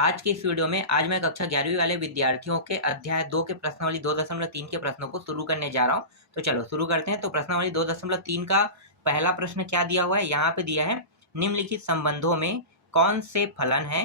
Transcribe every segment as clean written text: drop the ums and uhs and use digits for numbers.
आज के इस वीडियो में आज मैं कक्षा 11वीं वाले विद्यार्थियों के अध्याय 2 के प्रश्नावली 2.3 के प्रश्नों को शुरू करने जा रहा हूं। तो चलो शुरू करते हैं। तो प्रश्नावली 2.3 का पहला प्रश्न क्या दिया हुआ है, यहाँ पे दिया है निम्नलिखित संबंधों में कौन से फलन है,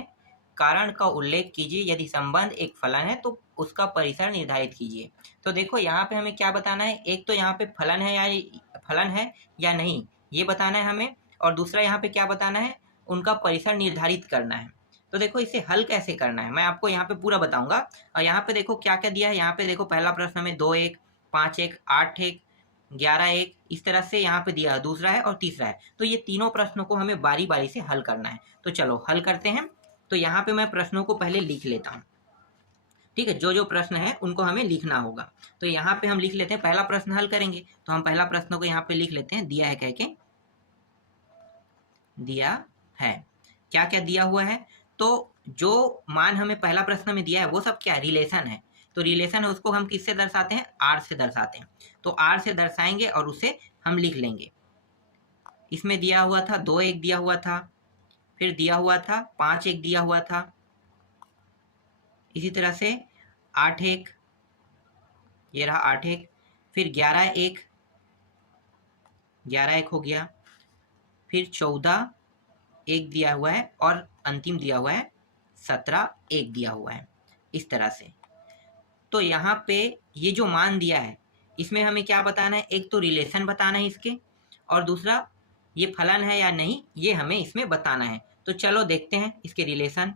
कारण का उल्लेख कीजिए। यदि संबंध एक फलन है तो उसका परिसर निर्धारित कीजिए। तो देखो यहाँ पे हमें क्या बताना है, एक तो यहाँ पे फलन है या नहीं ये बताना है हमें, और दूसरा यहाँ पे क्या बताना है, उनका परिसर निर्धारित करना है। तो देखो इसे हल कैसे करना है मैं आपको यहाँ पे पूरा बताऊंगा। और यहाँ पे देखो क्या क्या दिया है, यहाँ पे देखो पहला प्रश्न में 2-1, 5-1, 8-1, 11-1 इस तरह से यहाँ पे दिया है, दूसरा है और तीसरा है। तो ये तीनों प्रश्नों को हमें बारी बारी से हल करना है। तो चलो हल करते हैं। तो यहाँ पे मैं प्रश्नों को पहले लिख लेता हूँ, ठीक है। जो जो प्रश्न है उनको हमें लिखना होगा। तो यहाँ पे हम लिख लेते हैं, पहला प्रश्न हल करेंगे तो हम पहला प्रश्न को यहाँ पे लिख लेते हैं, दिया है कह के, दिया है। क्या क्या दिया हुआ है, तो जो मान हमें पहला प्रश्न में दिया है वो सब क्या है, रिलेशन है। तो रिलेशन है उसको हम किससे दर्शाते हैं, आर से दर्शाते हैं। तो आर से दर्शाएंगे और उसे हम लिख लेंगे। इसमें दिया हुआ था 2-1 दिया हुआ था, फिर दिया हुआ था 5-1 दिया हुआ था, इसी तरह से 8-1, ये रहा 8-1, फिर 11-1, 11-1 हो गया, फिर 14-1 दिया हुआ है और अंतिम दिया हुआ है 17-1 दिया हुआ है, इस तरह से। तो यहाँ पे ये जो मान दिया है इसमें हमें क्या बताना है, एक तो रिलेशन बताना है इसके, और दूसरा ये फलन है या नहीं ये हमें इसमें बताना है। तो चलो देखते हैं इसके रिलेशन।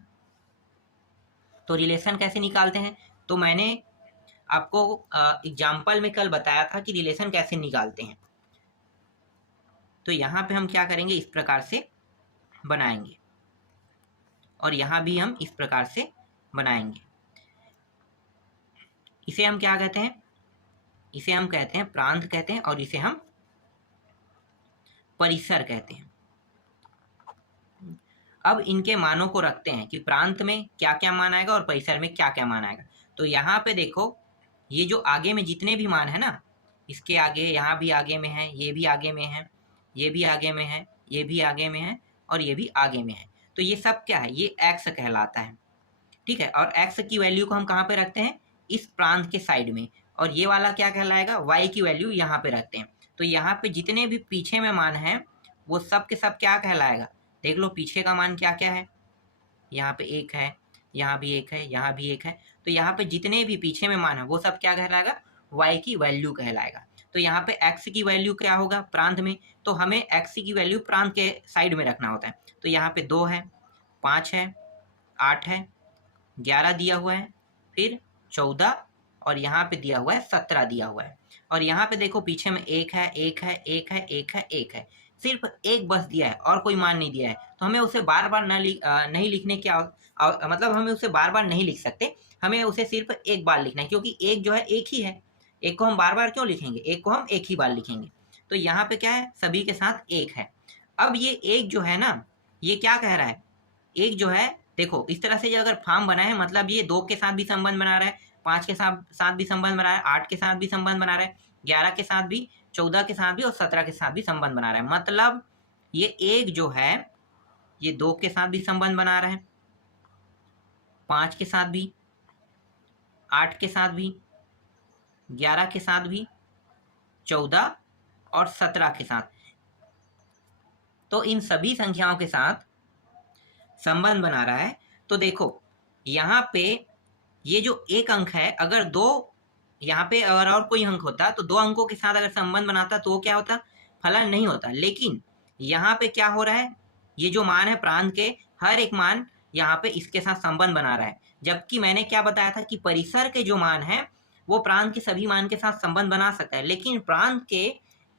तो रिलेशन कैसे निकालते हैं, तो मैंने आपको एग्जाम्पल में कल बताया था कि रिलेशन कैसे निकालते हैं। तो यहाँ पे हम क्या करेंगे, इस प्रकार से बनाएंगे, और यहाँ भी हम इस प्रकार से बनाएंगे। इसे हम क्या कहते हैं, इसे हम कहते हैं प्रांत कहते हैं, और इसे हम परिसर कहते हैं। अब इनके मानों को रखते हैं कि प्रांत में क्या क्या मान आएगा और परिसर में क्या क्या मान आएगा। तो यहाँ पे देखो ये जो आगे में जितने भी मान है ना, इसके आगे, यहाँ भी आगे में है, ये भी आगे में है, ये भी आगे में है, ये भी आगे में है, और ये भी आगे में है। तो ये सब क्या है, ये एक्स कहलाता है, ठीक है। और एक्स की वैल्यू को हम कहाँ पे रखते हैं, इस प्रांत के साइड में। और ये वाला क्या कहलाएगा, वाई की वैल्यू यहाँ पे रखते हैं। तो यहाँ पे जितने भी पीछे में मान है वो सब के सब क्या कहलाएगा, देख लो पीछे का मान क्या क्या है, यहाँ पे 1 है, यहाँ भी 1 है, यहाँ भी 1 है। तो यहाँ पे जितने भी पीछे में मान है वो सब क्या कहलाएगा, वाई की वैल्यू कहलाएगा। तो यहाँ पे एक्स की वैल्यू क्या होगा प्रांत में, तो हमें एक्स की वैल्यू प्रांत के साइड में रखना होता है। तो यहाँ पे 2 है, 5 है, 8 है, 11 दिया हुआ है, फिर 14, और यहाँ पे दिया हुआ है 17 दिया हुआ है। और यहाँ पे देखो पीछे में 1 है, 1 है, 1 है, 1 है, 1 है, सिर्फ एक बस दिया है और कोई मान नहीं दिया है। तो हमें उसे बार बार नहीं लिखने की मतलब हमें उसे बार बार नहीं लिख सकते, हमें उसे सिर्फ एक बार लिखना है, क्योंकि एक जो है एक ही है, एक को हम बार बार क्यों लिखेंगे, एक को हम एक ही बार लिखेंगे। तो यहाँ पे क्या है, सभी के साथ एक है। अब ये एक जो है ना, ये क्या कह रहा है, एक जो है देखो इस तरह से अगर फॉर्म बना है, मतलब ये 2 के साथ भी संबंध बना रहा है, 5 के साथ भी संबंध बना रहा है, 8 के साथ भी संबंध बना रहा है, 11 के साथ भी, 14 के साथ भी, और 17 के साथ भी संबंध बना रहा है। मतलब ये एक जो है ये 2 के साथ भी संबंध बना रहा है, 5 के साथ भी, 8 के साथ भी, 11 के साथ भी, 14 और 17 के साथ। तो इन सभी संख्याओं के साथ संबंध बना रहा है। तो देखो यहाँ पे ये जो एक अंक है, अगर दो, यहाँ पे अगर और कोई अंक होता तो 2 अंकों के साथ अगर संबंध बनाता तो वो क्या होता, फलन नहीं होता। लेकिन यहाँ पे क्या हो रहा है, ये जो मान है प्रांत के, हर एक मान यहाँ पे इसके साथ संबंध बना रहा है। जबकि मैंने क्या बताया था कि परिसर के जो मान है वो प्रांत के सभी मान के साथ संबंध बना सकता है, लेकिन प्रांत के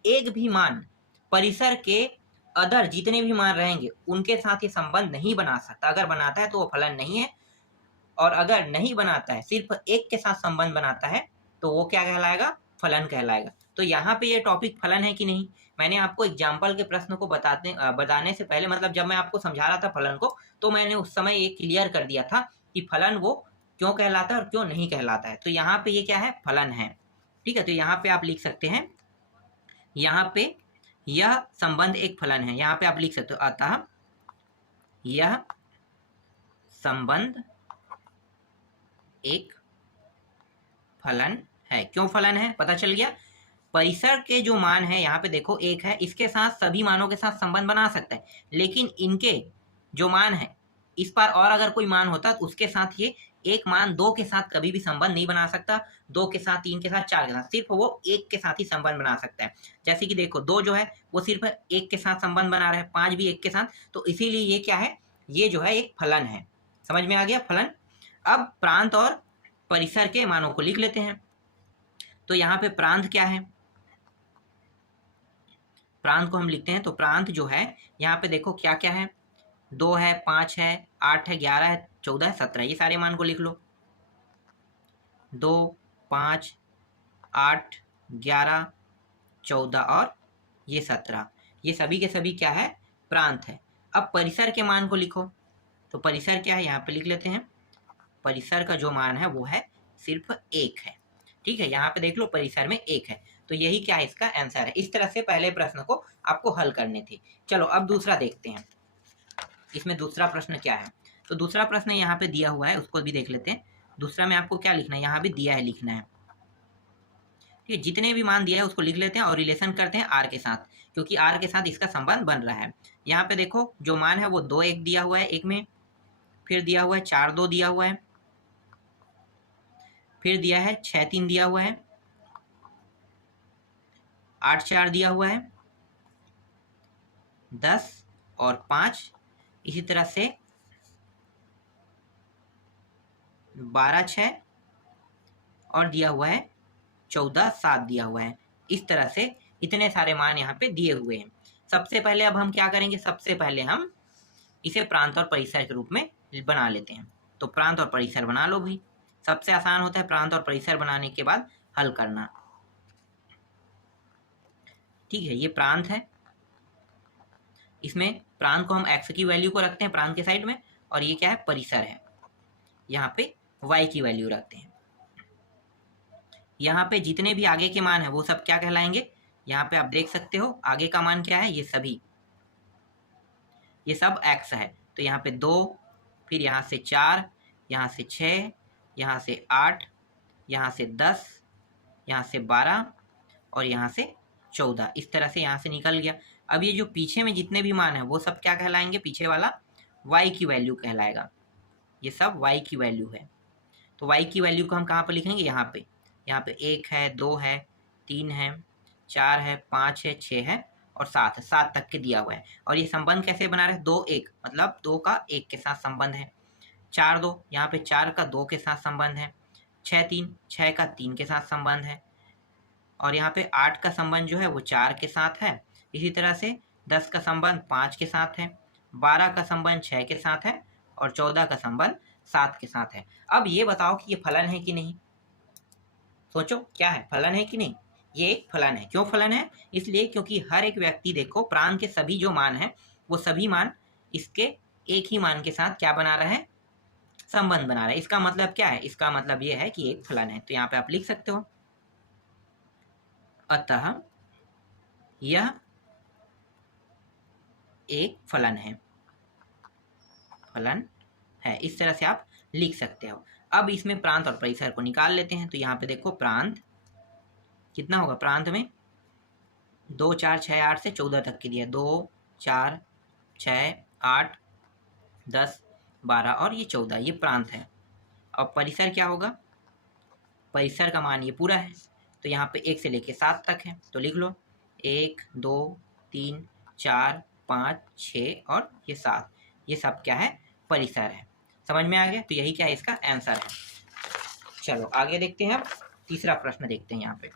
एक भी मान परिसर के अदर जितने भी मान रहेंगे उनके साथ ये संबंध नहीं बना सकता। अगर बनाता है तो वो फलन नहीं है, और अगर नहीं बनाता है, सिर्फ एक के साथ संबंध बनाता है, तो वो क्या कहलाएगा, फलन कहलाएगा। तो यहाँ पे ये टॉपिक फलन है कि नहीं, मैंने आपको एग्जाम्पल के प्रश्न को बताने से पहले, मतलब जब मैं आपको समझा रहा था फलन को, तो मैंने उस समय ये क्लियर कर दिया था कि फलन वो क्यों कहलाता है और क्यों नहीं कहलाता है। तो यहाँ पे ये क्या है, फलन है, ठीक है। तो यहाँ पे आप लिख सकते हैं, यहाँ पे यह संबंध एक फलन है, यहाँ पे आप लिख सकते हो, अतः यह संबंध एक फलन है। क्यों फलन है पता चल गया। परिसर के जो मान है यहाँ पे देखो एक है, इसके साथ सभी मानों के साथ संबंध बना सकता है, लेकिन इनके जो मान है इस पर और अगर कोई मान होता तो उसके साथ ये एक मान दो के साथ कभी भी संबंध नहीं बना सकता, दो के साथ, तीन के साथ, चार के साथ, सिर्फ वो एक के साथ ही संबंध बना सकता है। जैसे कि देखो दो जो है वो सिर्फ एक के साथ संबंध बना रहा है, पांच भी एक के साथ, तो इसीलिए ये क्या है, ये जो है एक फलन है। समझ में आ गया फलन। अब प्रांत और परिसर के मानों को लिख लेते हैं। तो यहाँ पे प्रांत क्या है, प्रांत को हम लिखते हैं। तो प्रांत जो है यहाँ पे देखो क्या क्या है, 2 है, 5 है, 8 है, 11 है, 14 है, 17, ये सारे मान को लिख लो। 2, 5, 8, 11, 14 और ये 17, ये सभी के सभी क्या है, प्रांत है। अब परिसर के मान को लिखो। तो परिसर क्या है यहाँ पे लिख लेते हैं। परिसर का जो मान है वो है सिर्फ 1 है। ठीक है, यहाँ पे देख लो परिसर में 1 है, तो यही क्या है, इसका आंसर है। इस तरह से पहले प्रश्न को आपको हल करने थे। चलो अब दूसरा देखते हैं, इसमें दूसरा प्रश्न क्या है। तो दूसरा प्रश्न यहाँ पे दिया हुआ है, उसको भी देख लेते हैं। दूसरा में आपको क्या लिखना है, यहाँ भी दिया है, लिखना है। ठीक है, जितने भी मान दिया है उसको लिख लेते हैं और रिलेशन करते हैं आर के साथ, क्योंकि आर के साथ इसका संबंध बन रहा है। यहाँ पे देखो जो मान है वो 2, 1 दिया हुआ है एक में, फिर दिया हुआ है 4, 2 दिया हुआ है, फिर दिया है 6, 3 दिया हुआ है, 8, 4 दिया हुआ है, 10 और 5, इसी तरह से 12, 6 और दिया हुआ है 14, 7 दिया हुआ है। इस तरह से इतने सारे मान यहाँ पे दिए हुए हैं। सबसे पहले अब हम क्या करेंगे, सबसे पहले हम इसे प्रांत और परिसर के रूप में बना लेते हैं। तो प्रांत और परिसर बना लो भाई, सबसे आसान होता है प्रांत और परिसर बनाने के बाद हल करना। ठीक है, ये प्रांत है, इसमें प्रांत को हम x की वैल्यू को रखते हैं प्रांत के साइड में, और ये क्या है, परिसर है, यहाँ पे y की वैल्यू रखते हैं। यहाँ पे जितने भी आगे के मान है वो सब क्या कहलाएंगे, यहाँ पे आप देख सकते हो आगे का मान क्या है, ये सभी, ये सब x है। तो यहाँ पे 2, फिर यहाँ से 4, यहाँ से 6, यहाँ से 8, यहाँ से 10, यहाँ से 12 और यहाँ से 14, इस तरह से यहाँ से निकल गया। अब ये जो पीछे में जितने भी मान है वो सब क्या कहलाएंगे, पीछे वाला y की वैल्यू कहलाएगा, ये सब y की वैल्यू है। तो y की वैल्यू को हम कहाँ पर लिखेंगे, यहाँ पे 1 है, 2 है, 3 है, 4 है, 5 है, 6 है और 7 है, 7 तक के दिया हुआ है। और ये संबंध कैसे बना रहे हैं, 2, 1, मतलब 2 का 1 के साथ संबंध है, 4, 2, यहाँ पे 4 का 2 के साथ संबंध है, 6, 3, 6 का 3 के साथ संबंध है, और यहाँ पे 8 का संबंध जो है वो 4 के साथ है। इसी तरह से 10 का संबंध 5 के साथ है, 12 का संबंध 6 के साथ है और 14 का संबंध 7 के साथ है। अब ये बताओ कि ये फलन है कि नहीं, सोचो क्या है, फलन है कि नहीं। ये एक फलन है। क्यों फलन है, इसलिए क्योंकि हर एक व्यक्ति देखो प्रांत के सभी जो मान है वो सभी मान इसके एक ही मान के साथ क्या बना रहा है, संबंध बना रहा है। इसका मतलब क्या है, इसका मतलब ये है कि एक फलन है। तो यहाँ पे आप लिख सकते हो, अतः यह एक फलन है, फलन है, इस तरह से आप लिख सकते हो। अब इसमें प्रांत और परिसर को निकाल लेते हैं। तो यहाँ पे देखो प्रांत कितना होगा, प्रांत में 2, 4, 6, 8 से 14 तक के दिया, 2, 4, 6, 8, 10, 12 और ये 14, ये प्रांत है। और परिसर क्या होगा, परिसर का मान ये पूरा है। तो यहाँ पे 1 से लेके 7 तक है, तो लिख लो 1, 2, 3, 4, 5, 6 और ये 7, ये सब क्या है, परिसर है। समझ में आ गया। तो यही क्या है, इसका आंसर है। चलो आगे देखते हैं, अब तीसरा प्रश्न देखते हैं। यहाँ पे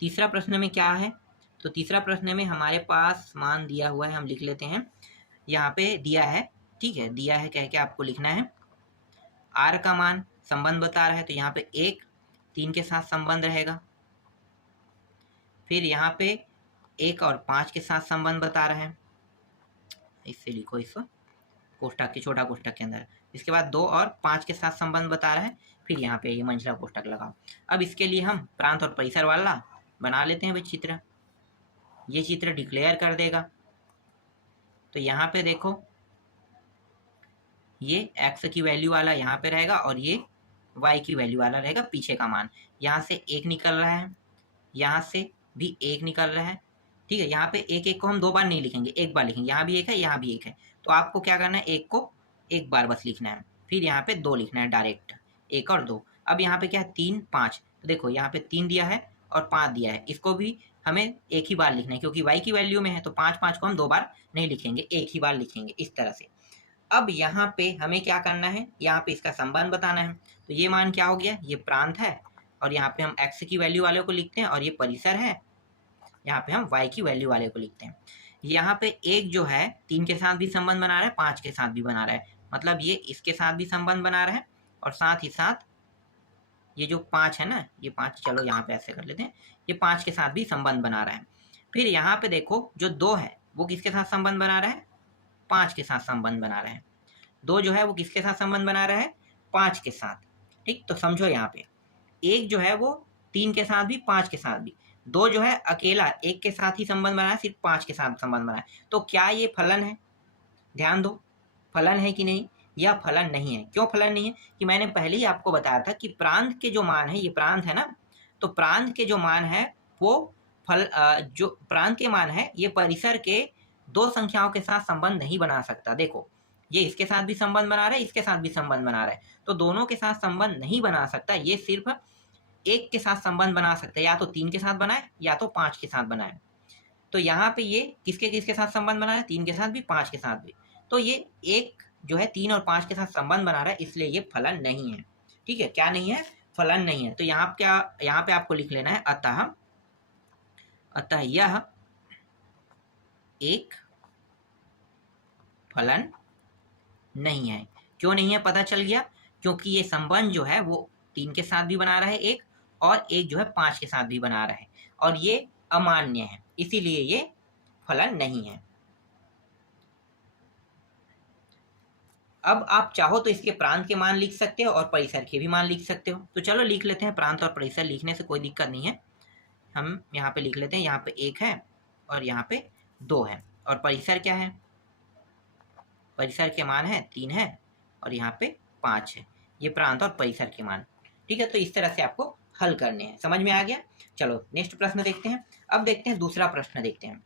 तीसरा प्रश्न में क्या है, तो तीसरा प्रश्न में हमारे पास मान दिया हुआ है, हम लिख लेते हैं। यहाँ पे दिया है, ठीक है, दिया है कह के आपको लिखना है। आर का मान संबंध बता रहा है, तो यहाँ पे 1, 3 के साथ संबंध रहेगा। फिर यहाँ पे 1 और 5 के साथ संबंध बता रहा है, इससे लिखो इसको कोष्ठक के, छोटा कोष्ठक के अंदर। इसके बाद 2 और 5 के साथ संबंध बता रहा है, फिर यहाँ पे ये मंझला कोष्ठक लगाओ। अब इसके लिए हम प्रांत और परिसर वाला बना लेते हैं भाई चित्र। ये चित्र डिक्लेयर कर देगा तो यहाँ पे देखो ये x की वैल्यू वाला यहाँ पे रहेगा और ये y की वैल्यू वाला रहेगा पीछे का मान। यहाँ से एक निकल रहा है, यहाँ से भी एक निकल रहा है, ठीक है। यहाँ पे एक एक को हम 2 बार नहीं लिखेंगे, एक बार लिखेंगे। यहाँ भी एक है, यहाँ भी एक है, तो आपको क्या करना है, एक को एक बार बस लिखना है, फिर यहाँ पे 2 लिखना है डायरेक्ट, 1 और 2। अब यहाँ पे क्या है, 3 5, तो देखो यहाँ पे 3 दिया है और 5 दिया है, इसको भी हमें एक ही बार लिखना है क्योंकि y की वैल्यू में है, तो 5 5 को हम 2 बार नहीं लिखेंगे, एक ही बार लिखेंगे इस तरह से। अब यहाँ पे हमें क्या करना है, यहाँ पे इसका संबंध बताना है। तो ये मान क्या हो गया, ये प्रांत है और यहाँ पे हम x की वैल्यू वाले को लिखते हैं और ये परिसर है, यहाँ पे हम y की वैल्यू वाले को लिखते हैं। यहाँ पे एक जो है 3 के साथ भी संबंध बना रहा है, 5 के साथ भी बना रहा है, मतलब ये इसके साथ भी संबंध बना रहा है और साथ ही साथ ये जो 5 है ना, ये 5, चलो यहाँ पे ऐसे कर लेते हैं, ये 5 के साथ भी संबंध बना रहा है। फिर यहाँ पे देखो जो 2 है वो किसके साथ संबंध बना रहा है, 5 के साथ संबंध बना रहा है। 2 जो है वो किसके साथ संबंध बना रहा है, 5 के साथ, ठीक। तो समझो यहाँ पे एक जो है वो 3 के साथ भी 5 के साथ भी, 2 जो है अकेला 1 के साथ ही संबंध बनाया, सिर्फ 5 के साथ संबंध बनाया। तो क्या ये फलन है, ध्यान दो, फलन है कि नहीं, यह फलन नहीं है। क्यों फलन नहीं है, कि मैंने पहले ही आपको बताया था कि प्रांत के जो मान है, ये प्रांत है ना, तो प्रांत के जो मान है वो जो प्रांत के मान है ये परिसर के 2 संख्याओं के साथ संबंध नहीं बना सकता। देखो ये इसके साथ भी संबंध बना रहा है, इसके साथ भी संबंध बना रहा है, तो दोनों के साथ संबंध नहीं बना सकता, ये सिर्फ एक के साथ संबंध बना सकता है, या तो 3 के साथ बनाए या तो 5 के साथ बनाए। तो यहाँ पे ये किसके किसके साथ संबंध बना रहा है, 3 के साथ भी 5 के साथ भी, तो ये एक जो है 3 और 5 के साथ संबंध बना रहा है, इसलिए ये फलन नहीं है, ठीक है। क्या नहीं है, फलन नहीं है। तो यहाँ पे आपको लिख लेना है अतः यह एक फलन नहीं है। क्यों नहीं है, पता चल गया, क्योंकि ये संबंध जो है वो 3 के साथ भी बना रहा है एक, और एक जो है 5 के साथ भी बना रहा है, और ये अमान्य है, इसीलिए ये फलन नहीं है। अब आप चाहो तो इसके प्रांत के मान लिख सकते हो और परिसर के भी मान लिख सकते हो। तो चलो लिख लेते हैं, प्रांत और परिसर लिखने से कोई दिक्कत नहीं है। हम यहाँ पे लिख लेते हैं, यहाँ पे 1 है और यहाँ पे 2 है, और परिसर क्या है, परिसर के मान है 3 है और यहाँ पे 5 है, ये प्रांत और परिसर के मान, ठीक है। तो इस तरह से आपको हल करने हैं, समझ में आ गया। चलो नेक्स्ट प्रश्न देखते हैं। अब देखते हैं दूसरा प्रश्न देखते हैं।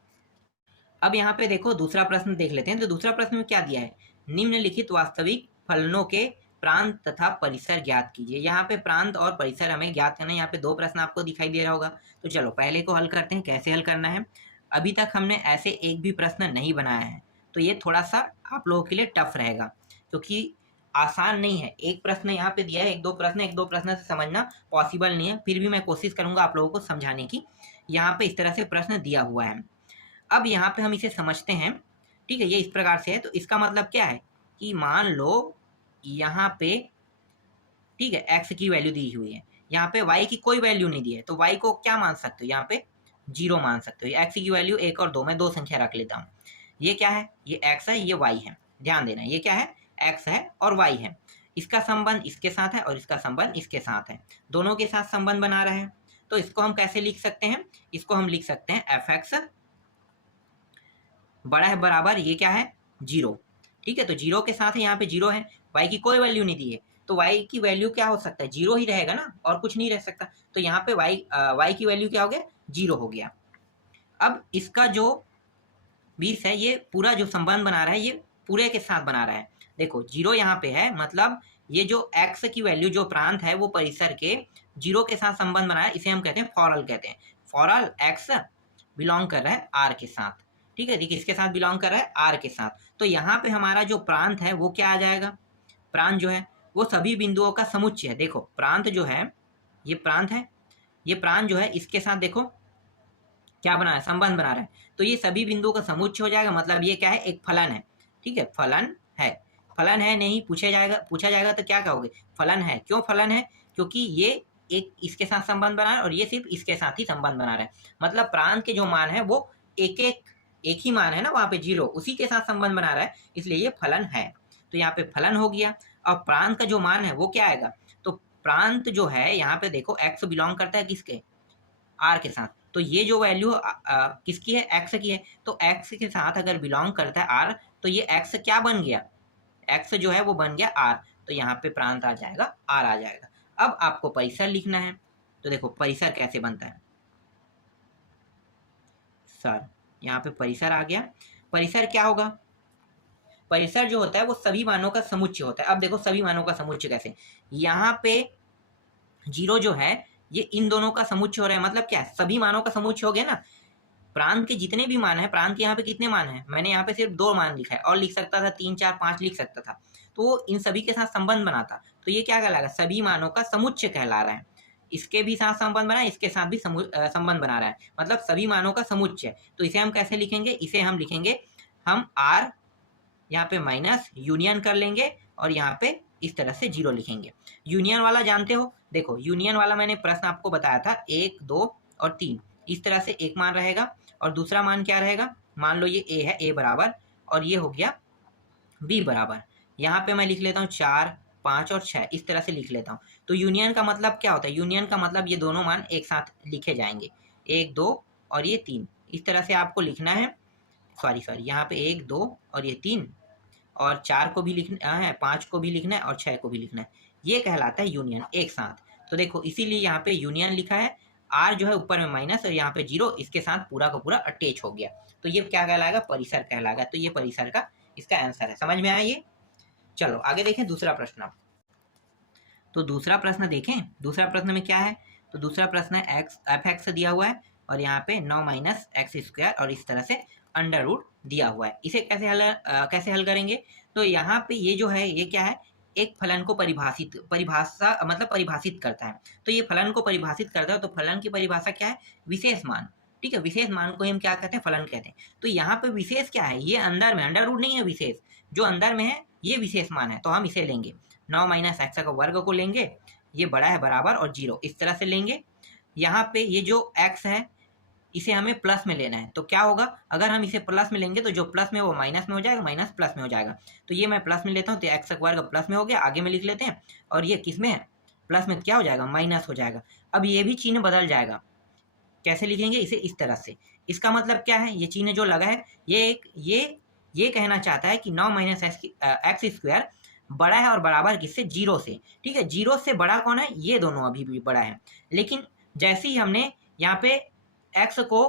अब यहाँ पे देखो दूसरा प्रश्न देख लेते हैं। तो दूसरा प्रश्न में क्या दिया है, निम्नलिखित वास्तविक फलनों के प्रांत तथा परिसर ज्ञात कीजिए। यहाँ पे प्रांत और परिसर हमें ज्ञात करना है। यहाँ पे 2 प्रश्न आपको दिखाई दे रहा होगा। तो चलो पहले को हल करते हैं, कैसे हल करना है। अभी तक हमने ऐसे एक भी प्रश्न नहीं बनाया है, तो ये थोड़ा सा आप लोगों के लिए टफ रहेगा, क्योंकि आसान नहीं है। एक प्रश्न यहाँ पे दिया है, एक दो प्रश्न से समझना पॉसिबल नहीं है, फिर भी मैं कोशिश करूंगा आप लोगों को समझाने की। यहाँ पे इस तरह से प्रश्न दिया हुआ है। अब यहाँ पे हम इसे समझते हैं, ठीक है। ये इस प्रकार से है, तो इसका मतलब क्या है कि मान लो यहाँ पे, ठीक है, x की वैल्यू दी हुई है, यहाँ पे y की कोई वैल्यू नहीं दी है, तो y को क्या मान सकते हो, यहाँ पे 0 मान सकते हो। x की वैल्यू 1 और 2, मैं 2 संख्या रख लेता हूँ। ये क्या है, ये x है, ये y है, ध्यान देना, ये क्या है, x है और y है। इसका संबंध इसके साथ है और इसका संबंध इसके साथ है, दोनों के साथ संबंध बना रहे हैं। तो इसको हम कैसे लिख सकते हैं, इसको हम लिख सकते हैं f(x) बड़ा है बराबर, ये क्या है, 0, ठीक है। तो 0 के साथ यहाँ पे 0 है, y की कोई वैल्यू नहीं दी है, तो y की वैल्यू क्या हो सकता है, 0 ही रहेगा ना, और कुछ नहीं रह सकता। तो यहाँ पे y की वैल्यू क्या हो गया, 0 हो गया। अब इसका जो 20 है, ये पूरा जो संबंध बना रहा है ये पूरे के साथ बना रहा है। देखो 0 यहाँ पे है, मतलब ये जो x की वैल्यू जो प्रांत है वो परिसर के 0 के साथ संबंध बना रहा है, इसे हम कहते हैं फॉरल कहते हैं। फॉरल x बिलोंग कर रहा है r के साथ, ठीक है। देखिए किसके साथ बिलोंग कर रहा है, r के साथ। तो यहाँ पे हमारा जो प्रांत है वो क्या आ जाएगा, प्रांत जो है वो सभी बिंदुओं का समुच्चय है। देखो प्रांत जो है, ये प्रांत है, ये प्रांत जो है इसके साथ देखो क्या बना है, संबंध बना रहा है, तो ये सभी बिंदुओं का समुच्चय हो जाएगा। मतलब ये क्या है, एक फलन है, ठीक है, फलन है। फलन है नहीं पूछा जाएगा तो क्या कहोगे, फलन है। क्यों फलन है, क्योंकि ये एक इसके साथ संबंध बना रहा है और ये सिर्फ इसके साथ ही संबंध बना रहा है। मतलब प्रांत के जो मान है वो एक ही मान है ना, वहाँ पे 0, उसी के साथ संबंध बना रहा है, इसलिए ये फलन है। तो यहाँ पे फलन हो गया। अब प्रांत का जो मान है वो क्या आएगा, तो प्रांत जो है यहाँ पे देखो x बिलोंग करता है किसके, r के साथ, तो ये जो वैल्यू किसकी है, एक्स की है, तो एक्स के साथ अगर बिलोंग करता है आर, तो ये एक्स क्या बन गया, एक्स जो है वो बन गया आर, तो यहाँ पे प्रांत आ जाएगा आर आ जाएगा। अब आपको परिसर लिखना है, तो देखो परिसर कैसे बनता है सर, यहाँ पे परिसर आ गया। परिसर क्या होगा, परिसर जो होता है वो सभी मानों का समुच्चय होता है। अब देखो सभी मानों का समुच्चय कैसे, यहाँ पे 0 जो है ये इन दोनों का समुच्चय हो रहा है, मतलब क्या है, सभी मानों का समुच्चय हो गया ना। प्रांत के जितने भी मान है, प्रांत के यहाँ पे कितने मान है, मैंने यहाँ पे सिर्फ 2 मान लिखा है, और लिख सकता था 3 4 5 लिख सकता था, तो इन सभी के साथ संबंध बनाता, तो ये क्या कहलाएगा, सभी मानों का समुच्चय कहला रहा है। इसके भी साथ संबंध बना, इसके साथ भी संबंध बना रहा है, मतलब सभी मानों का समुच्चय। तो इसे हम कैसे लिखेंगे, इसे हम लिखेंगे, हम आर यहाँ पे माइनस यूनियन कर लेंगे, और यहाँ पे इस तरह से 0 लिखेंगे। यूनियन वाला जानते हो, देखो यूनियन वाला मैंने प्रश्न आपको बताया था 1 2 और 3, इस तरह से एक मान रहेगा, और दूसरा मान क्या रहेगा, मान लो ये a है, a बराबर, और ये हो गया b बराबर। यहाँ पे मैं लिख लेता हूँ 4 5 और 6, इस तरह से लिख लेता हूँ। तो यूनियन का मतलब क्या होता है, यूनियन का मतलब ये दोनों मान एक साथ लिखे जाएंगे, 1 2 और ये 3, इस तरह से आपको लिखना है। सॉरी यहाँ पे 1 2 और ये 3, और 4 को भी लिखना है, 5 को भी लिखना है, और 6 को भी लिखना है, ये कहलाता है यूनियन एक साथ। तो देखो इसीलिए यहाँ पे यूनियन लिखा है, आर जो है ऊपर में माइनस, और यहाँ पे 0, इसके साथ पूरा का पूरा अटैच हो गया, तो ये क्या कहलाएगा, परिसर कहलाएगा। तो ये परिसर का इसका आंसर है, समझ में आया ये। चलो आगे देखें दूसरा प्रश्न। तो दूसरा प्रश्न देखें, दूसरा प्रश्न में क्या है, तो दूसरा प्रश्न है एक्स एफ एक्स दिया हुआ है, और यहाँ पे 9 माइनस एक्स स्क्वायर, और इस तरह से अंडर रूट दिया हुआ है। इसे कैसे हल करेंगे, तो यहाँ पे ये जो है ये क्या है, एक फलन को परिभाषित करता है। तो ये फलन को परिभाषित करता है, तो फलन की परिभाषा क्या है, विशेष मान। ठीक है, विशेष मान को हम क्या कहते हैं, फलन कहते हैं। तो यहाँ पे विशेष क्या है, ये अंदर में, अंडर रूट नहीं है, विशेष जो अंदर में है ये विशेष मान है, तो हम इसे लेंगे 9 माइनस एक्स का वर्ग को लेंगे, ये बड़ा है बराबर और 0, इस तरह से लेंगे। यहाँ पे ये जो x है इसे हमें प्लस में लेना है, तो क्या होगा, अगर हम इसे प्लस में लेंगे तो जो प्लस में वो माइनस में हो जाएगा, माइनस प्लस में हो जाएगा। तो ये मैं प्लस में लेता हूँ, तो एक्स का वर्ग प्लस में हो गया, आगे में लिख लेते हैं, और ये किस में है, प्लस में क्या हो जाएगा, माइनस हो जाएगा। अब ये भी चिन्ह बदल जाएगा, कैसे लिखेंगे इसे, इस तरह से। इसका मतलब क्या है, ये चिन्ह जो लगा है ये कहना चाहता है कि 9 माइनस एक्स स्क्वायर बड़ा है और बराबर किससे, 0 से। ठीक है, 0 से बड़ा कौन है, ये दोनों अभी भी बड़ा है, लेकिन जैसे ही हमने यहाँ पे x को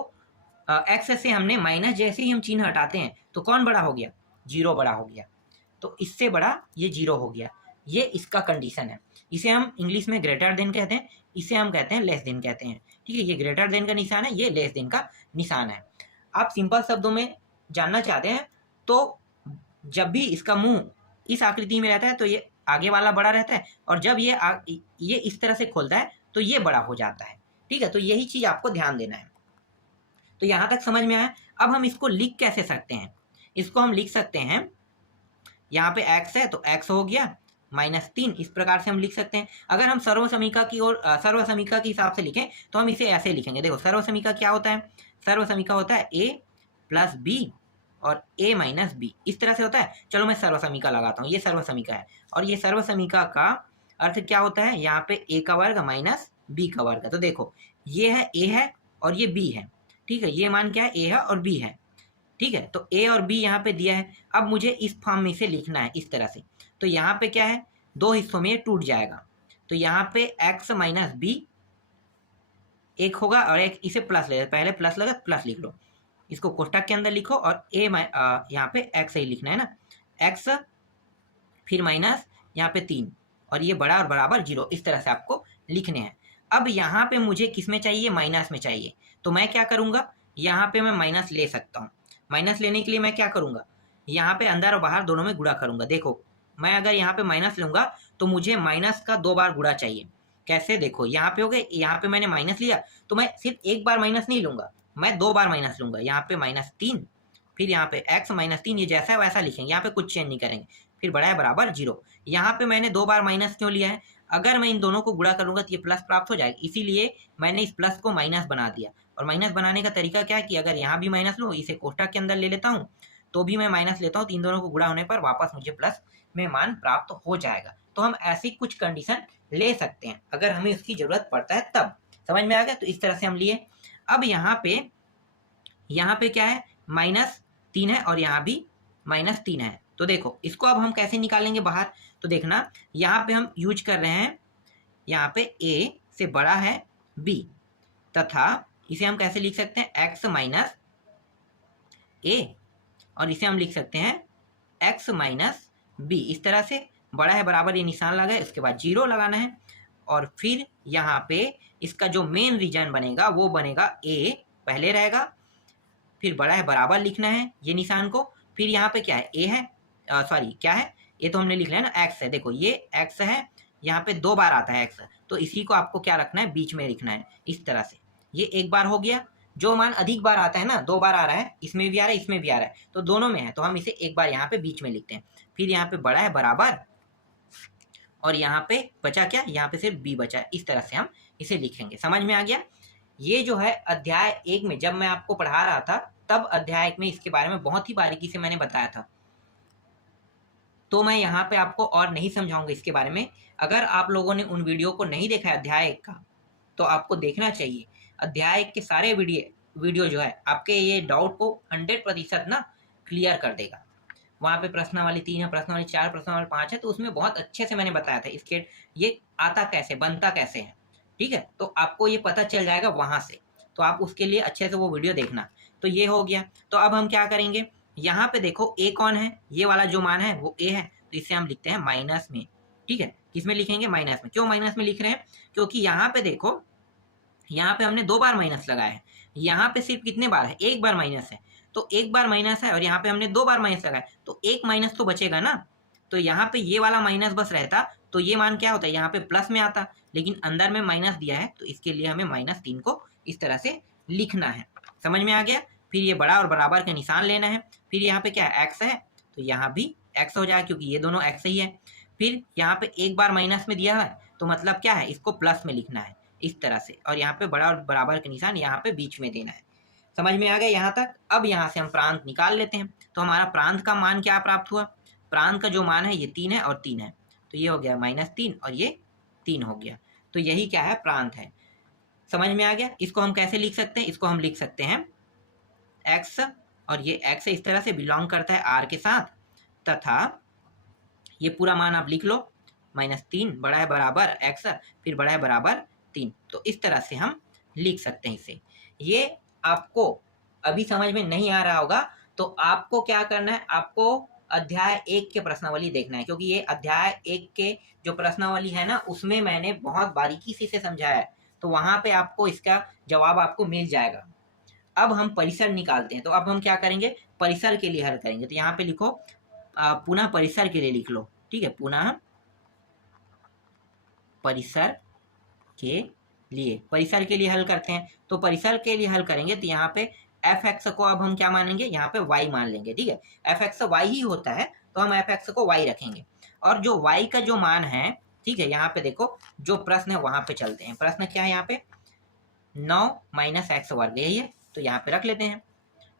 x से हमने माइनस, जैसे ही हम चिन्ह हटाते हैं तो कौन बड़ा हो गया, 0 बड़ा हो गया, तो इससे बड़ा ये 0 हो गया। ये इसका कंडीशन है, इसे हम इंग्लिश में ग्रेटर देन कहते हैं, इसे हम कहते हैं लेस देन कहते हैं। ठीक है, ये ग्रेटर देन का निशान है, ये लेस देन का निशान है। आप सिंपल शब्दों में जानना चाहते हैं तो जब भी इसका मुंह इस आकृति में रहता है तो ये आगे वाला बड़ा रहता है, और जब ये इस तरह से खोलता है तो ये बड़ा हो जाता है। ठीक है, तो यही चीज आपको ध्यान देना है। तो यहां तक समझ में आया। अब हम इसको लिख कैसे सकते हैं, इसको हम लिख सकते हैं, यहाँ पे x है तो x हो गया -3, इस प्रकार से हम लिख सकते हैं। अगर हम सर्वसमीका की ओर सर्वसमीका के हिसाब से लिखें तो हम इसे ऐसे लिखेंगे, देखो सर्वसमीका क्या होता है, सर्वसमीका होता है a प्लस बी और a माइनस बी, इस तरह से होता है। चलो मैं सर्वसमीका लगाता हूँ, ये सर्वसमीका है, और ये सर्वसमीका का अर्थ क्या होता है, यहाँ पे a का वर्ग माइनस b का वर्ग। तो देखो ये है a है और ये b है। ठीक है, ये मान क्या है, a है और b है। ठीक है, तो a और b यहाँ पे दिया है। अब मुझे इस फॉर्म में से लिखना है इस तरह से, तो यहाँ पे क्या है, 2 हिस्सों में टूट जाएगा, तो यहाँ पे x माइनस बी एक होगा, और एक इसे प्लस ले, पहले प्लस लगा प्लस लिख लो, इसको कोष्टक के अंदर लिखो, और यहाँ पे x ही लिखना है ना, x फिर माइनस यहाँ पे 3, और ये बड़ा और बराबर 0, इस तरह से आपको लिखने हैं। अब यहाँ पे मुझे किस में चाहिए, माइनस में चाहिए, तो मैं क्या करूँगा, यहाँ पे मैं माइनस ले सकता हूँ। माइनस लेने के लिए मैं क्या करूँगा, यहाँ पे अंदर और बाहर दोनों में गुणा करूँगा। देखो मैं अगर यहाँ पे माइनस लूँगा तो मुझे माइनस का 2 बार गुणा चाहिए। कैसे, देखो यहाँ पे हो गए, यहाँ पे मैंने माइनस लिया तो मैं सिर्फ एक बार माइनस नहीं लूँगा, मैं 2 बार माइनस लूँगा। यहाँ पे -3, फिर यहाँ पे x -3, ये जैसा है वैसा लिखेंगे, यहाँ पे कुछ चेंज नहीं करेंगे, फिर बड़ा है बराबर 0। यहाँ पे मैंने 2 बार माइनस क्यों लिया है, अगर मैं इन दोनों को गुणा करूँगा तो ये प्लस प्राप्त हो जाएगा, इसीलिए मैंने इस प्लस को माइनस बना दिया। और माइनस बनाने का तरीका क्या है कि अगर यहाँ भी माइनस लूँ, इसे कोष्टक के अंदर ले लेता हूँ, तो भी मैं माइनस लेता हूँ, तो इन दोनों को गुणा होने पर वापस मुझे प्लस में मान प्राप्त हो जाएगा। तो हम ऐसी कुछ कंडीशन ले सकते हैं अगर हमें उसकी जरूरत पड़ता है तब। समझ में आ गया, तो इस तरह से हम लिए। अब यहाँ पे क्या है, -3 है और यहाँ भी -3 है। तो देखो इसको अब हम कैसे निकालेंगे बाहर, तो देखना यहाँ पे हम यूज कर रहे हैं, यहाँ पे a से बड़ा है b, तथा इसे हम कैसे लिख सकते हैं, x माइनस a, और इसे हम लिख सकते हैं x माइनस b। इस तरह से बड़ा है बराबर ये निशान लगाए, उसके बाद 0 लगाना है, और फिर यहाँ पे इसका जो मेन रीजन बनेगा वो बनेगा a पहले रहेगा, फिर बड़ा है बराबर लिखना है ये निशान को, फिर यहाँ पे क्या है, a है, सॉरी क्या है, ये तो हमने लिख लिया ना, x है। देखो ये x है, यहाँ पे 2 बार आता है x, तो इसी को आपको क्या रखना है, बीच में लिखना है इस तरह से। ये एक बार हो गया, जो मान अधिक बार आता है ना, 2 बार आ रहा है, इसमें भी आ रहा है इसमें भी आ रहा है, तो दोनों में है, तो हम इसे एक बार यहाँ पे बीच में लिखते हैं। फिर यहाँ पे बड़ा है बराबर, और यहाँ पे बचा क्या, यहाँ पे सिर्फ b बचा है। इस तरह से हम इसे लिखेंगे। समझ में आ गया। ये जो है अध्याय 1 में जब मैं आपको पढ़ा रहा था, तब अध्याय 1 में इसके बारे में बहुत ही बारीकी से मैंने बताया था, तो मैं यहाँ पे आपको और नहीं समझाऊंगा इसके बारे में। अगर आप लोगों ने उन वीडियो को नहीं देखा है अध्याय 1 का, तो आपको देखना चाहिए। अध्याय 1 के सारे वीडियो जो है आपके ये डाउट को 100% ना क्लियर कर देगा। वहाँ पे प्रश्नावली 3 है, प्रश्नावली 4, प्रश्नावली 5 है, तो उसमें बहुत अच्छे से मैंने बताया था इसके ये आता कैसे, बनता कैसे है, ठीक है। तो आपको ये पता चल जाएगा वहाँ से, तो आप उसके लिए अच्छे से वो वीडियो देखना। तो ये हो गया। तो अब हम क्या करेंगे, यहाँ पे देखो a कौन है, ये वाला जो मान है वो a है, तो इसे हम लिखते हैं माइनस में, ठीक है। किसमें लिखेंगे, माइनस में। क्यों माइनस में लिख रहे हैं, क्योंकि यहाँ पे देखो, यहाँ पे हमने 2 बार माइनस लगाया है, यहाँ पे सिर्फ कितने बार है, 1 बार माइनस है, तो 1 बार माइनस है, और यहाँ पे हमने 2 बार माइनस लगाया, तो 1 माइनस तो बचेगा ना। तो यहाँ पे ये वाला माइनस बस रहता, तो ये मान क्या होता है, यहाँ पे प्लस में आता, लेकिन अंदर में माइनस दिया है, तो इसके लिए हमें -3 को इस तरह से लिखना है। समझ में आ गया। फिर ये बड़ा और बराबर का निशान लेना है। फिर यहाँ पे क्या है, x है, तो यहाँ भी x हो जाएगा, क्योंकि ये दोनों x ही है। फिर यहाँ पे 1 बार माइनस में दिया है, तो मतलब क्या है, इसको प्लस में लिखना है इस तरह से, और यहाँ पे बड़ा और बराबर का निशान यहाँ पे बीच में देना है। समझ में आ गया यहाँ तक। अब यहाँ से हम प्रांत निकाल लेते हैं। तो हमारा प्रांत का मान क्या प्राप्त हुआ, प्रांत का जो मान है ये 3 है और 3 है, तो ये हो गया -3 और ये 3 हो गया। तो यही क्या है, प्रांत है। समझ में आ गया। इसको हम कैसे लिख सकते हैं, इसको हम लिख सकते हैं x, और ये x इस तरह से बिलोंग करता है r के साथ, तथा ये पूरा मान आप लिख लो, -3 बड़ा है बराबर x, फिर बड़ा है बराबर 3। तो इस तरह से हम लिख सकते हैं इसे। ये आपको अभी समझ में नहीं आ रहा होगा, तो आपको क्या करना है, आपको अध्याय 1 के प्रश्नावली देखना है, क्योंकि ये अध्याय 1 के जो प्रश्नावली है ना, उसमें मैंने बहुत बारीकी से इसे समझाया है, तो वहां पे आपको इसका जवाब आपको मिल जाएगा। अब हम परिसर निकालते हैं। तो अब हम क्या करेंगे, परिसर के लिए हल करेंगे। तो यहाँ पे लिखो पुनः परिसर के लिए लिख लो, ठीक है, पुनः परिसर के लिए हल करते हैं। तो परिसर के लिए हल करेंगे, तो यहाँ पे f(x) को अब हम क्या मानेंगे, यहाँ पे y मान लेंगे, ठीक है। f(x) y ही होता है, तो हम f(x) को y रखेंगे, और जो y का जो मान है, ठीक है, यहाँ पे देखो जो प्रश्न है वहां पे चलते हैं। प्रश्न क्या है यहाँ पे, 9 - x वर्ग, यही है, तो यहाँ पे रख लेते हैं।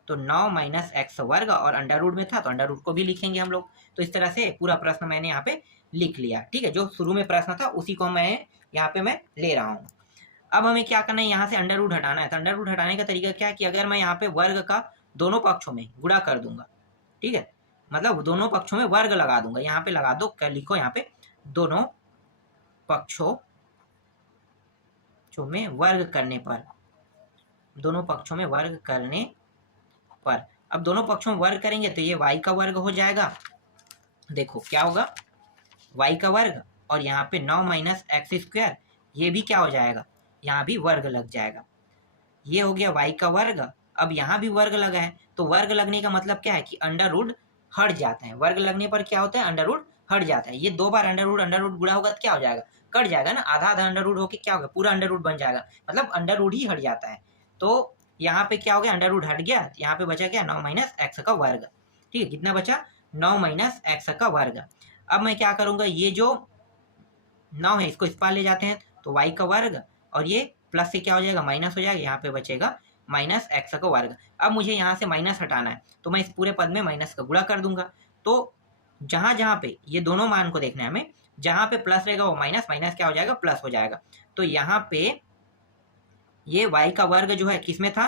तो 9 - x वर्ग, और अंडर रूट में था तो अंडर रूट को भी लिखेंगे हम लोग। तो इस तरह से पूरा प्रश्न मैंने यहाँ पे लिख लिया, ठीक है। जो शुरू में प्रश्न था उसी को मैं यहाँ पे मैं ले रहा हूँ। अब हमें क्या करना है, यहाँ से अंडर रूट हटाना है। तो अंडर रूट हटाने का तरीका क्या है कि अगर मैं यहाँ पे वर्ग का दोनों पक्षों में गुणा कर दूंगा, ठीक है, मतलब दोनों पक्षों में वर्ग लगा दूंगा, यहाँ पे लगा दो, क्या लिखो यहाँ पे, दोनों पक्षों में वर्ग करने पर, दोनों पक्षों में वर्ग करने पर। अब दोनों पक्षों में वर्ग करेंगे तो ये y का वर्ग हो जाएगा। देखो क्या होगा, y का वर्ग, और यहाँ पे 9 - x², ये भी क्या हो जाएगा, यहाँ भी वर्ग लग जाएगा। ये हो गया y का वर्ग। अब यहाँ भी वर्ग लगा है, तो वर्ग लगने का मतलब क्या है कि अंडर रूट हट जाता है। वर्ग लगने पर क्या होता है, अंडर रूट हट जाता है। ये 2 बार अंडर रूट गुणा होगा तो क्या हो जाएगा, कट जाएगा ना, आधा आधा अंडर रूट होकर क्या होगा, पूरा अंडर रूट बन जाएगा, मतलब अंडर रूट ही हट जाता है। तो यहाँ पे क्या हो गया, अंडर रूट हट गया, यहाँ पे बचा क्या, 9 - x का वर्ग, ठीक है। कितना बचा, 9 - x का वर्ग। अब मैं क्या करूंगा, ये जो 9 है इसको इस पार ले जाते हैं, तो y का वर्ग, और ये प्लस से क्या हो जाएगा, माइनस हो जाएगा, यहाँ पे बचेगा -x का वर्ग। अब मुझे यहाँ से माइनस हटाना है, तो मैं इस पूरे पद में माइनस का गुणा कर दूंगा। तो जहां जहां पे ये दोनों मान को देखना है हमें, जहां पे प्लस रहेगा वो माइनस, माइनस क्या हो जाएगा, प्लस हो जाएगा। तो यहाँ पे ये y का वर्ग जो है किस में था,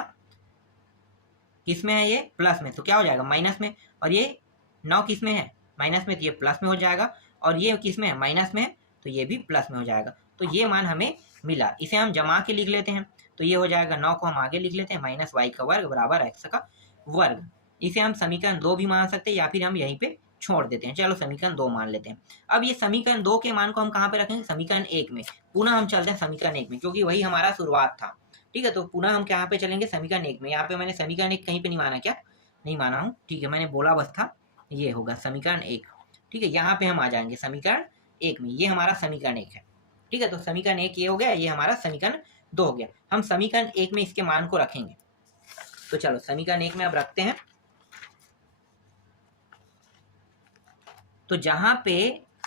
किस में है, ये प्लस में, तो क्या हो जाएगा माइनस में। और ये 9 किस में है, माइनस में, तो ये प्लस में हो जाएगा। और ये किस में है, माइनस में है, तो ये भी प्लस में हो जाएगा। तो ये मान हमें मिला, इसे हम जमा के लिख लेते हैं। तो ये हो जाएगा 9 को हम आगे लिख लेते हैं, माइनस वाई का वर्ग बराबर x का वर्ग। इसे हम समीकरण 2 भी मान सकते हैं, या फिर हम यहीं पे छोड़ देते हैं। चलो समीकरण 2 मान लेते हैं। अब ये समीकरण 2 के मान को हम कहाँ पे रखेंगे, समीकरण 1 में। पुनः हम चलते हैं समीकरण 1 में, क्योंकि वही हमारा शुरुआत था। ठीक है, तो पुनः हम यहाँ पे चलेंगे समीकरण 1 में। यहाँ पे मैंने समीकरण 1 कहीं पे नहीं माना, क्या नहीं माना हूँ, ठीक है, मैंने बोला बस था। ये होगा समीकरण 1। ठीक है, यहाँ पे हम आ जाएंगे समीकरण 1 में। ये हमारा समीकरण 1 है। ठीक है, तो समीकरण 1 ये हो गया, ये हमारा समीकरण 2 हो गया। हम समीकरण 1 में इसके मान को रखेंगे। तो चलो समीकरण 1 में अब रखते हैं। तो जहां पे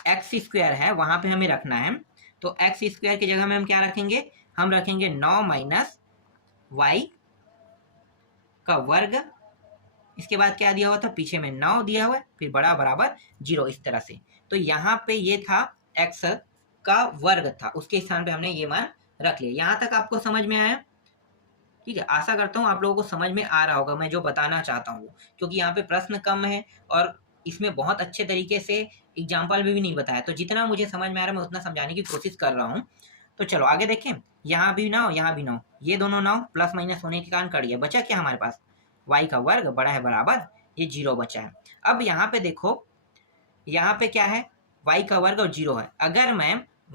एक्स स्क्वायर है वहां पे हमें रखना है। तो एक्स स्क्वायर की जगह में हम क्या रखेंगे, हम रखेंगे 9 माइनस वाई का वर्ग। इसके बाद क्या दिया हुआ था, पीछे में 9 दिया हुआ है, फिर बड़ा बराबर 0, इस तरह से। तो यहाँ पे ये था x का वर्ग था, उसके स्थान पे हमने ये मान रख लिया। यहाँ तक आपको समझ में आया? ठीक है, आशा करता हूँ आप लोगों को समझ में आ रहा होगा मैं जो बताना चाहता हूँ, क्योंकि यहाँ पे प्रश्न कम है और इसमें बहुत अच्छे तरीके से एग्जाम्पल भी नहीं बताया। तो जितना मुझे समझ में आ रहा है मैं उतना समझाने की कोशिश कर रहा हूँ। तो चलो आगे देखें। यहाँ भी 9, यहाँ भी 9, ये दोनों 9 प्लस माइनस होने के कारण कट गया। बचा क्या हमारे पास, y का वर्ग बड़ा है बराबर ये 0 बचा है। अब यहाँ पे देखो, यहाँ पे क्या है, y का वर्ग और 0 है। अगर मैं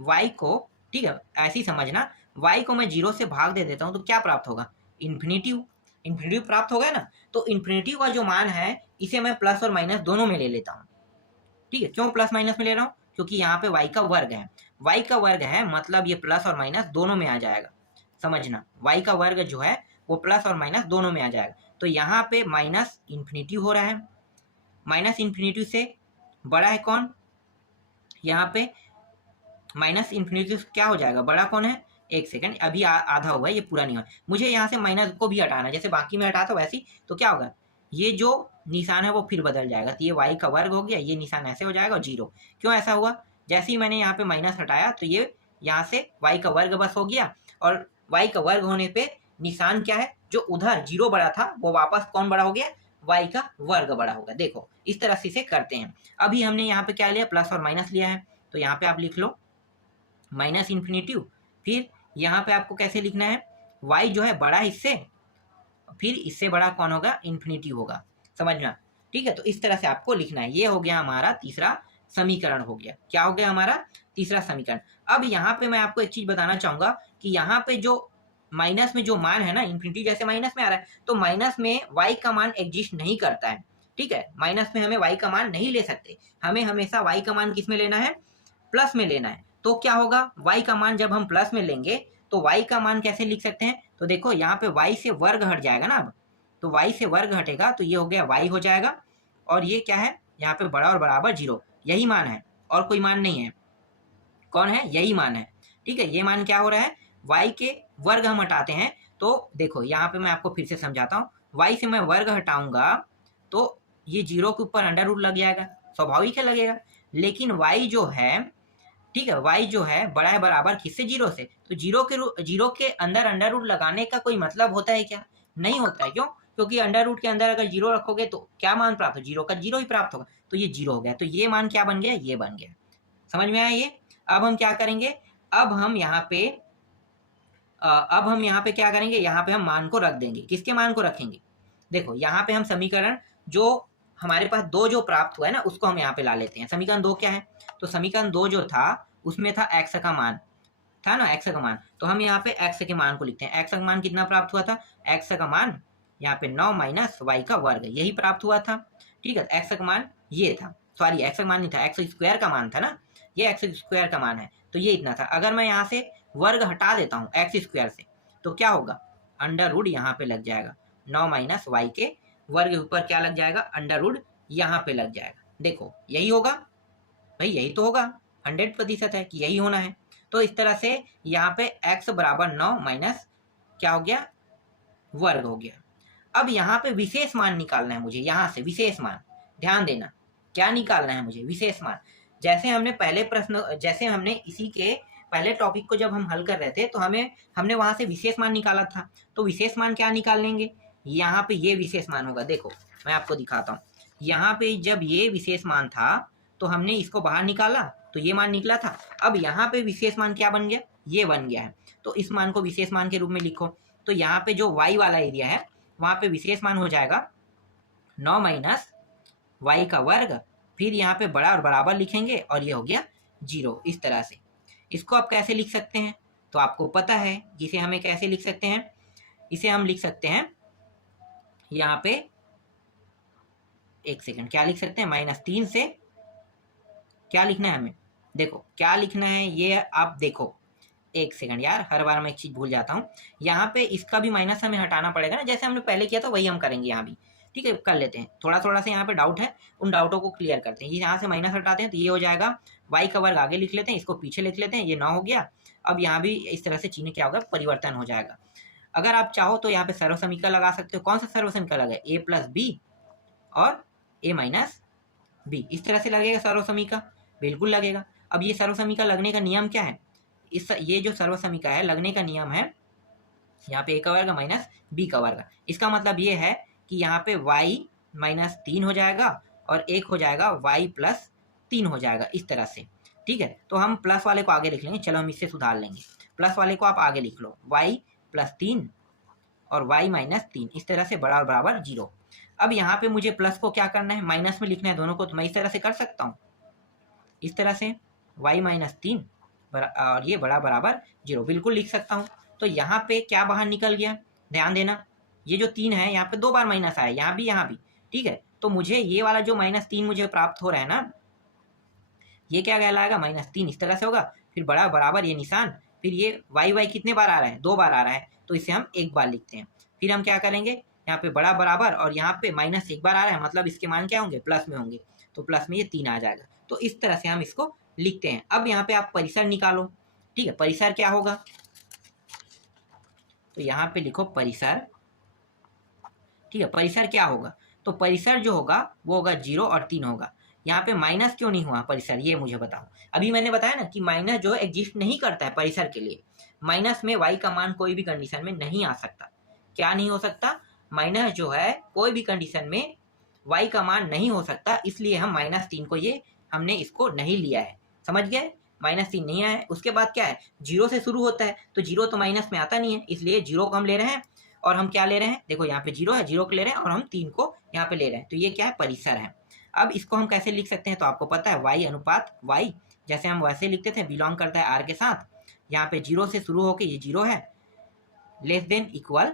y को, ठीक है ऐसे ही समझना, y को मैं 0 से भाग दे देता हूँ तो क्या प्राप्त होगा, इन्फिनिटिव। इन्फिनिटिव प्राप्त होगा ना। तो इन्फिनिटिव का जो मान है इसे मैं प्लस और माइनस दोनों में ले लेता हूँ। ठीक है, क्यों प्लस माइनस में ले रहा हूँ, क्योंकि यहाँ पे y का वर्ग है। y का वर्ग है मतलब ये प्लस और माइनस दोनों में आ जाएगा। समझना, y का वर्ग जो है वो प्लस और माइनस दोनों में आ जाएगा। तो यहाँ पे माइनस इन्फिनिटिव हो रहा है, माइनस इन्फिनिटिव से बड़ा है कौन, यहाँ पे माइनस इन्फिनिटिव क्या हो जाएगा, बड़ा कौन है, एक सेकंड, अभी आधा हुआ है, ये पूरा नहीं हुआ। मुझे यहाँ से माइनस को भी हटाना, जैसे बाकी में हटाता वैसे ही। तो क्या होगा, ये जो निशान है वो फिर बदल जाएगा। तो ये y का वर्ग हो गया, ये निशान ऐसे हो जाएगा और 0। क्यों ऐसा हुआ, जैसे ही मैंने यहाँ पे माइनस हटाया तो ये यहाँ से y का वर्ग बस हो गया। और y का वर्ग होने पे निशान क्या है, जो उधर 0 बड़ा था वो वापस कौन बड़ा हो गया, y का वर्ग बड़ा होगा। देखो इस तरह से इसे करते हैं। अभी हमने यहाँ पे क्या लिया, प्लस और माइनस लिया है। तो यहाँ पे आप लिख लो माइनस इन्फिनिटिव। फिर यहाँ पे आपको कैसे लिखना है, y जो है बड़ा इससे, फिर इससे बड़ा कौन होगा, इन्फिनिटी होगा। समझना, ठीक है। तो इस तरह से आपको लिखना है। ये हो गया हमारा तीसरा समीकरण हो गया। क्या हो गया हमारा तीसरा समीकरण। अब यहाँ पे मैं आपको एक चीज बताना चाहूंगा कि यहाँ पे जो माइनस में जो मान है ना, इन्फिनिटी जैसे माइनस में आ रहा है, तो माइनस में y का मान एग्जिस्ट नहीं करता है। ठीक है, माइनस में हमें y का मान नहीं ले सकते, हमें हमेशा y का मान किस में लेना है, प्लस में लेना है। तो क्या होगा, y का मान जब हम प्लस में लेंगे तो y का मान कैसे लिख सकते हैं, तो देखो यहाँ पे y से वर्ग हट जाएगा ना। अब तो y से वर्ग हटेगा तो ये हो गया y हो जाएगा। और ये क्या है, यहाँ पे बड़ा और बराबर 0, यही मान है और कोई मान नहीं है। कौन है, यही मान है। ठीक है, ये मान क्या हो रहा है, y के वर्ग हम हटाते हैं। तो देखो यहाँ पे मैं आपको फिर से समझाता हूँ, y से मैं वर्ग हटाऊंगा तो ये 0 के ऊपर अंडर रूट लग जाएगा, स्वाभाविक है लगेगा। लेकिन y जो है, ठीक है, y जो है बड़ा है बराबर किससे, 0 से। तो 0 के अंदर अंडर रूट लगाने का कोई मतलब होता है क्या, नहीं होता है। क्यों, क्योंकि अंडर रूट के अंदर अगर 0 रखोगे तो क्या मान प्राप्त हो, 0 का 0 ही प्राप्त होगा। तो ये 0 हो गया, तो ये मान क्या बन गया, ये बन गया। समझ में आया ये। अब हम क्या करेंगे, अब हम यहाँ पे क्या करेंगे, यहाँ पे हम मान को रख देंगे। किसके मान को रखेंगे, देखो यहाँ पे हम समीकरण जो हमारे पास 2 जो प्राप्त हुआ है ना, उसको हम यहाँ पे ला लेते हैं। समीकरण 2 क्या है, तो समीकरण 2 जो था उसमें था x का मान, था ना x का मान। तो हम यहाँ पे x के मान को लिखते हैं। x का मान कितना प्राप्त हुआ था, x का मान यहाँ पे 9 माइनस y का वर्ग, यही प्राप्त हुआ था। ठीक है, x का मान ये था, सॉरी x का मान नहीं था, x स्क्वायर का मान था ना, ये x स्क्वायर का मान है। तो ये इतना था। अगर मैं यहाँ से वर्ग हटा देता हूँ x स्क्वायर से तो क्या होगा, अंडर रूट यहाँ पे लग जाएगा। 9 माइनस वाई के वर्ग के ऊपर क्या लग जाएगा, अंडर रूट यहाँ पे लग जाएगा। देखो यही होगा भाई, यही तो होगा, 100% है कि यही होना है। तो इस तरह से यहाँ पे x बराबर 9 माइनस क्या हो गया, वर्ग हो गया। अब यहाँ पे विशेष मान निकालना है मुझे, यहाँ से विशेष मान, ध्यान देना क्या निकालना है मुझे, विशेष मान। जैसे हमने पहले प्रश्न, जैसे हमने इसी के पहले टॉपिक को जब हम हल कर रहे थे तो हमने वहां से विशेष मान निकाला था। तो विशेष मान क्या निकाल लेंगे, यहाँ पे ये विशेष मान होगा। देखो मैं आपको दिखाता हूँ, यहाँ पे जब ये विशेष मान था तो हमने इसको बाहर निकाला तो ये मान निकला था। अब यहाँ पे विशेष मान क्या बन गया, ये बन गया है। तो इस मान को विशेष मान के रूप में लिखो। तो यहाँ पे जो y वाला एरिया है वहां पे विशेष मान हो जाएगा 9 माइनस वाई का वर्ग, फिर यहाँ पे बड़ा और बराबर लिखेंगे और ये हो गया 0। इस तरह से इसको आप कैसे लिख सकते हैं, तो आपको पता है जिसे हमें कैसे लिख सकते हैं। इसे हम लिख सकते हैं यहाँ पे, एक सेकंड, क्या लिख सकते हैं, -3 से क्या लिखना है हमें, देखो क्या लिखना है ये आप देखो। एक सेकंड यार, हर बार मैं एक चीज भूल जाता हूँ। यहाँ पे इसका भी माइनस हमें हटाना पड़ेगा ना, जैसे हमने पहले किया था वही हम करेंगे यहाँ भी। ठीक है, कर लेते हैं। थोड़ा थोड़ा से यहाँ पे डाउट है, उन डाउटों को क्लियर करते हैं। ये यहाँ से माइनस हटाते हैं तो ये हो जाएगा y का वर्ग, आगे लिख लेते हैं, इसको पीछे लिख लेते हैं, ये 9 हो गया। अब यहाँ भी इस तरह से चिन्ह क्या होगा, परिवर्तन हो जाएगा। अगर आप चाहो तो यहाँ पे सर्व समीकरण लगा सकते हो। कौन सा सर्व समीकरण लगा, a प्लस बी और a माइनस बी, इस तरह से लगेगा सर्व समीकरण, बिल्कुल लगेगा। अब ये सर्व समीकरण लगने का नियम क्या है, ये जो सर्व समीकरण है लगने का नियम है यहाँ पे a का वर्ग माइनस b का वर्ग। इसका मतलब ये है कि यहाँ पे y -3 हो जाएगा और एक हो जाएगा y प्लस 3 हो जाएगा, इस तरह से। ठीक है, तो हम प्लस वाले को आगे लिख लेंगे, चलो हम इससे सुधार लेंगे। प्लस वाले को आप आगे लिख लो, y प्लस 3 और y -3, इस तरह से बड़ा और बराबर 0। अब यहाँ पे मुझे प्लस को क्या करना है, माइनस में लिखना है दोनों को, तो मैं इस तरह से कर सकता हूँ, इस तरह से y -3 और ये बड़ा बराबर 0 बिल्कुल लिख सकता हूँ। तो यहाँ पे क्या बाहर निकल गया, ध्यान देना, ये जो 3 है यहाँ पे 2 बार माइनस आया, यहाँ भी। ठीक है, तो मुझे ये वाला जो -3 मुझे प्राप्त हो रहा है ना, ये क्या कहलाएगा, -3, इस तरह से होगा। फिर बड़ा बराबर ये निशान, फिर ये y कितने बार आ रहा है, 2 बार आ रहा है, तो इसे हम 1 बार लिखते हैं। फिर हम क्या करेंगे, यहाँ पे बड़ा बराबर और यहाँ पे -1 बार आ रहा है, मतलब इसके मान क्या होंगे, प्लस में होंगे, तो प्लस में ये 3 आ जाएगा। तो इस तरह से हम इसको लिखते हैं। अब यहाँ पे आप परिसर निकालो। ठीक है, परिसर क्या होगा, तो यहाँ पे लिखो परिसर। ठीक है, परिसर क्या होगा, तो परिसर जो होगा वो होगा 0 और 3 होगा। यहाँ पे माइनस क्यों नहीं हुआ परिसर, ये मुझे बताओ। अभी मैंने बताया ना कि माइनस जो एग्जिस्ट नहीं करता है परिसर के लिए। माइनस में y का मान कोई भी कंडीशन में नहीं आ सकता। क्या नहीं हो सकता, माइनस जो है कोई भी कंडीशन में y का मान नहीं हो सकता, इसलिए हम -3 को हमने इसको नहीं लिया है। समझ गए, -3 नहीं आया है। उसके बाद क्या है, 0 से शुरू होता है, तो 0 तो माइनस में आता नहीं है, इसलिए 0 को हम ले रहे हैं। और हम क्या ले रहे हैं, देखो यहाँ पे 0 है, 0 को ले रहे हैं और हम 3 को यहाँ पे ले रहे हैं, तो ये क्या है, परिसर है। अब इसको हम कैसे लिख सकते हैं, तो आपको पता है y अनुपात y, जैसे हम वैसे लिखते थे, बिलोंग करता है r के साथ। यहाँ पे 0 से शुरू होके ये 0 है, less than equal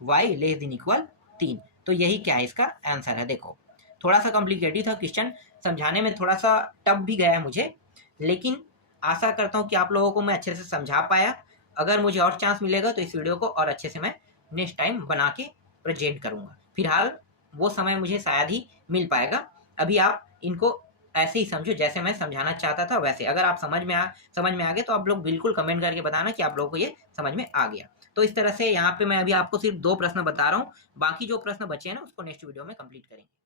y less than equal 3। तो यही क्या है, इसका आंसर है। देखो थोड़ा सा कॉम्प्लिकेटेड था क्वेश्चन, समझाने में थोड़ा सा टफ भी गया है मुझे, लेकिन आशा करता हूँ कि आप लोगों को मैं अच्छे से समझा पाया। अगर मुझे और चांस मिलेगा तो इस वीडियो को और अच्छे से मैं नेक्स्ट टाइम बना के प्रेजेंट करूँगा। फिलहाल वो समय मुझे शायद ही मिल पाएगा। अभी आप इनको ऐसे ही समझो जैसे मैं समझाना चाहता था वैसे। अगर आप समझ में आ गए तो आप लोग बिल्कुल कमेंट करके बताना कि आप लोगों को ये समझ में आ गया। तो इस तरह से यहाँ पे मैं अभी आपको सिर्फ 2 प्रश्न बता रहा हूँ, बाकी जो प्रश्न बचे हैं ना उसको नेक्स्ट वीडियो में कंप्लीट करेंगे।